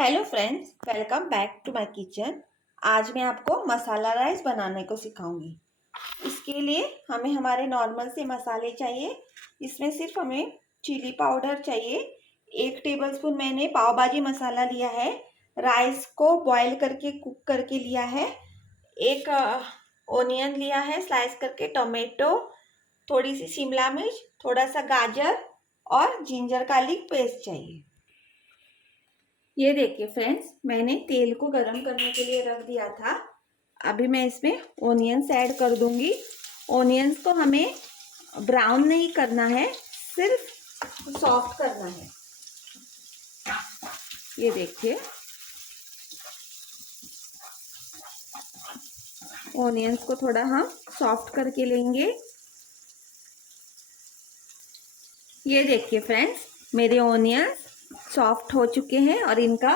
Hello friends, welcome back to my kitchen. आज मैं आपको मसाला राइस बनाने को सिखाऊंगी। इसके लिए हमें हमारे नॉर्मल से मसाले चाहिए। इसमें सिर्फ हमें चिली पाउडर चाहिए। 1 टेबलस्पून मैंने पाव भाजी मसाला लिया है। राइस को बॉईल करके कुक करके लिया है। एक ओनियन लिया है स्लाइस करके, टोमेटो, थोड़ी सी शिमला मिर्च, थोड़ा सा गाजर और जिंजर गार्लिक पेस्ट चाहिए। ये देखिए फ्रेंड्स, मैंने तेल को गरम करने के लिए रख दिया था। अभी मैं इसमें ओनियंस ऐड कर दूंगी। ओनियंस को हमें ब्राउन नहीं करना है, सिर्फ सॉफ्ट करना है। ये देखिए, ओनियंस को थोड़ा हम सॉफ्ट करके लेंगे। ये देखिए फ्रेंड्स, मेरे ओनियंस सॉफ्ट हो चुके हैं और इनका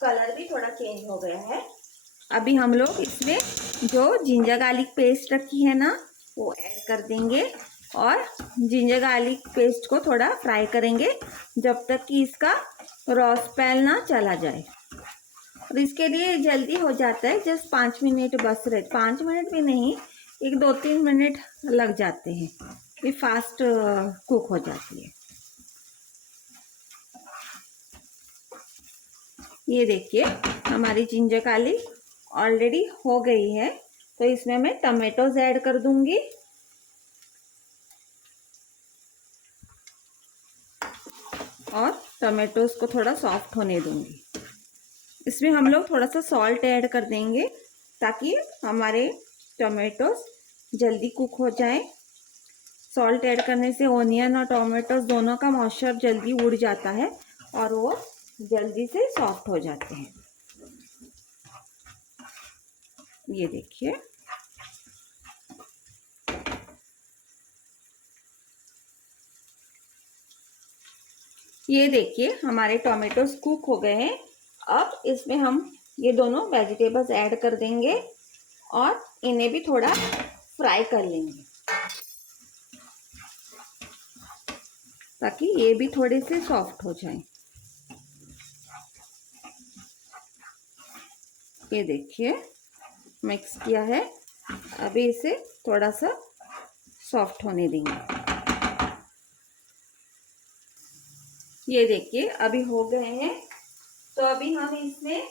कलर भी थोड़ा चेंज हो गया है। अभी हम लोग इसमें जो जिंजर गार्लिक पेस्ट रखी है ना, वो ऐड कर देंगे और जिंजर गार्लिक पेस्ट को थोड़ा फ्राई करेंगे जब तक कि इसका रॉ स्मेल ना चला जाए। और इसके लिए जल्दी हो जाता है, जस्ट 5 मिनट बस रहे। 5 मिनट भी नहीं, एक 2-3 मिनट लग जाते हैं। ये फास्ट कुक हो जाती है। ये देखिए, हमारी जिंजर गार्लिक ऑलरेडी हो गई है, तो इसमें मैं टमेटोज ऐड कर दूंगी। और टमेटोज को थोड़ा सॉफ्ट होने दूंगी। इसमें हम लोग थोड़ा सा सॉल्ट ऐड कर देंगे ताकि हमारे टमेटोज जल्दी कुक हो जाए। सॉल्ट ऐड करने से ओनियन और टोमेटोज दोनों का मॉइस्चर जल्दी उड़ जाता है और वो जल्दी से सॉफ्ट हो जाते हैं। ये देखिए, ये देखिए हमारे टोमेटोज कुक हो गए हैं। अब इसमें हम ये दोनों वेजिटेबल्स ऐड कर देंगे और इन्हें भी थोड़ा फ्राई कर लेंगे ताकि ये भी थोड़े से सॉफ्ट हो जाएं। ये देखिए, मिक्स किया है। अभी इसे थोड़ा सा सॉफ्ट होने देंगे। ये देखिए, अभी हो गए हैं। तो अभी हम इसमें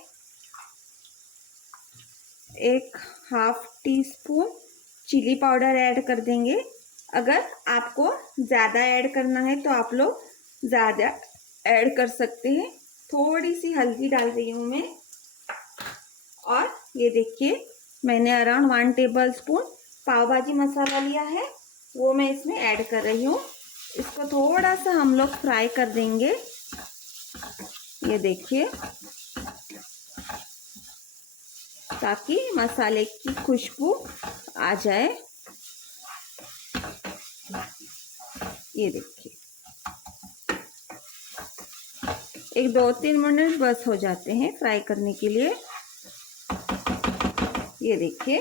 1/2 टीस्पून चिली पाउडर ऐड कर देंगे। अगर आपको ज़्यादा ऐड करना है तो आप लोग ज़्यादा ऐड कर सकते हैं। थोड़ी सी हल्दी डाल रही हूँ मैं। और ये देखिए, मैंने अराउंड 1 टेबलस्पून पाव भाजी मसाला लिया है, वो मैं इसमें ऐड कर रही हूँ। इसको थोड़ा सा हम लोग फ्राई कर देंगे। ये देखिए, ताकि मसाले की खुशबू आ जाए। ये देखिए, एक 2-3 मिनट बस हो जाते हैं फ्राई करने के लिए। ये देखिए,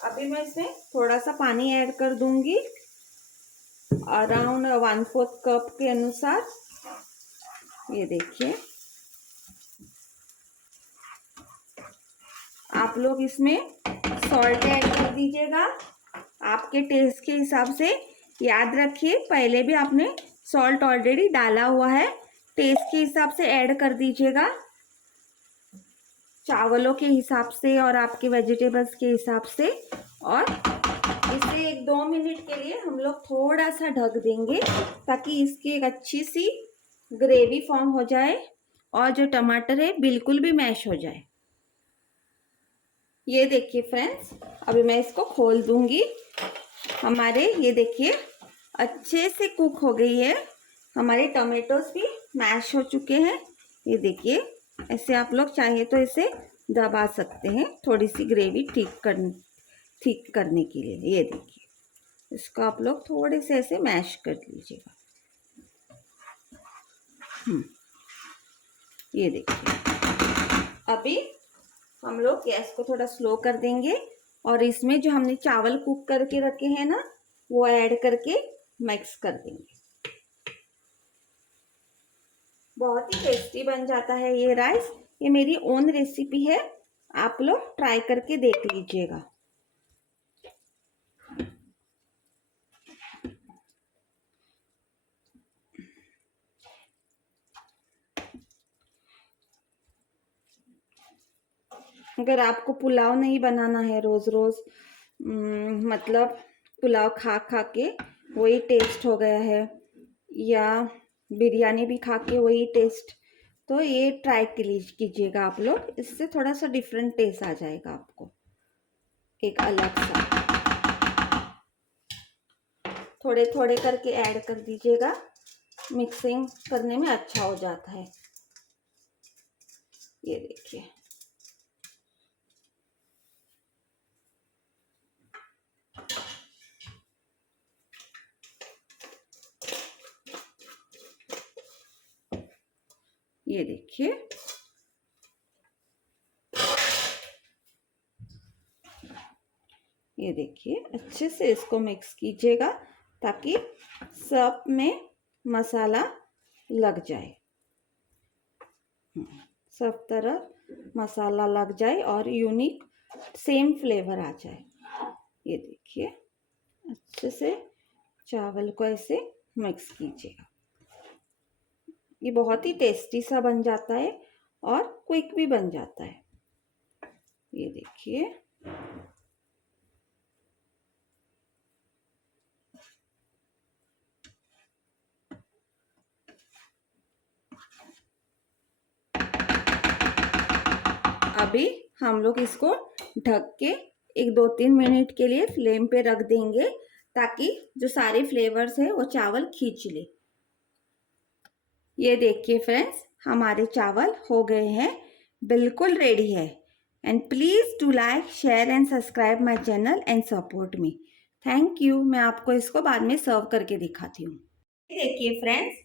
अभी मैं इसमें थोड़ा सा पानी ऐड कर दूंगी, अराउंड 1/4 कप के अनुसार। ये देखिए, आप लोग इसमें सॉल्ट ऐड कर दीजिएगा आपके टेस्ट के हिसाब से। याद रखिए, पहले भी आपने सॉल्ट ऑलरेडी डाला हुआ है। टेस्ट के हिसाब से ऐड कर दीजिएगा, चावलों के हिसाब से और आपके वेजिटेबल्स के हिसाब से। और इसे 1-2 मिनट के लिए हम लोग थोड़ा सा ढक देंगे ताकि इसकी एक अच्छी सी ग्रेवी फॉर्म हो जाए और जो टमाटर है बिल्कुल भी मैश हो जाए। ये देखिए फ्रेंड्स, अभी मैं इसको खोल दूंगी। हमारे ये देखिए अच्छे से कुक हो गई है। हमारे टमाटोस भी मैश हो चुके हैं। ये देखिए, ऐसे आप लोग चाहे तो इसे दबा सकते हैं थोड़ी सी ग्रेवी ठीक करने के लिए। ये देखिए, इसको आप लोग थोड़े से ऐसे मैश कर लीजिएगा। ये देखिए, अभी हम लोग गैस को थोड़ा स्लो कर देंगे और इसमें जो हमने चावल कुक करके रखे हैं ना, वो ऐड करके मिक्स कर देंगे। बहुत ही टेस्टी बन जाता है ये राइस। ये मेरी ओन रेसिपी है, आप लोग ट्राई करके देख लीजिएगा। अगर आपको पुलाव नहीं बनाना है रोज़ रोज़, मतलब पुलाव खा खा के वही टेस्ट हो गया है, या बिरयानी भी खा के वही टेस्ट, तो ये ट्राई कीजिएगा आप लोग। इससे थोड़ा सा डिफरेंट टेस्ट आ जाएगा आपको, एक अलग सा। थोड़े थोड़े करके ऐड कर दीजिएगा, मिक्सिंग करने में अच्छा हो जाता है। ये देखिए, ये देखिए, ये देखिए, अच्छे से इसको मिक्स कीजिएगा ताकि सब में मसाला लग जाए, सब तरफ मसाला लग जाए और यूनिक सेम फ्लेवर आ जाए। ये देखिए, अच्छे से चावल को ऐसे मिक्स कीजिएगा। ये बहुत ही टेस्टी सा बन जाता है और क्विक भी बन जाता है। ये देखिए, अभी हम लोग इसको ढक के 1-2-3 मिनट के लिए फ्लेम पे रख देंगे ताकि जो सारे फ्लेवर्स है वो चावल खींच ले। ये देखिए फ्रेंड्स, हमारे चावल हो गए हैं, बिल्कुल रेडी है। And please do like, share and subscribe my channel and support me. Thank you. मैं आपको इसको बाद में सर्व करके दिखाती हूँ। देखिए फ्रेंड्स,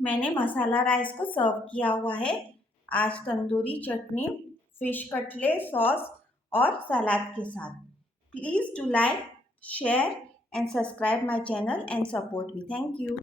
मैंने मसाला राइस को सर्व किया हुआ है, आज तंदूरी चटनी, फिश कटलेट, सॉस और सलाद के साथ। Please do like, share and subscribe my channel and support me. Thank you.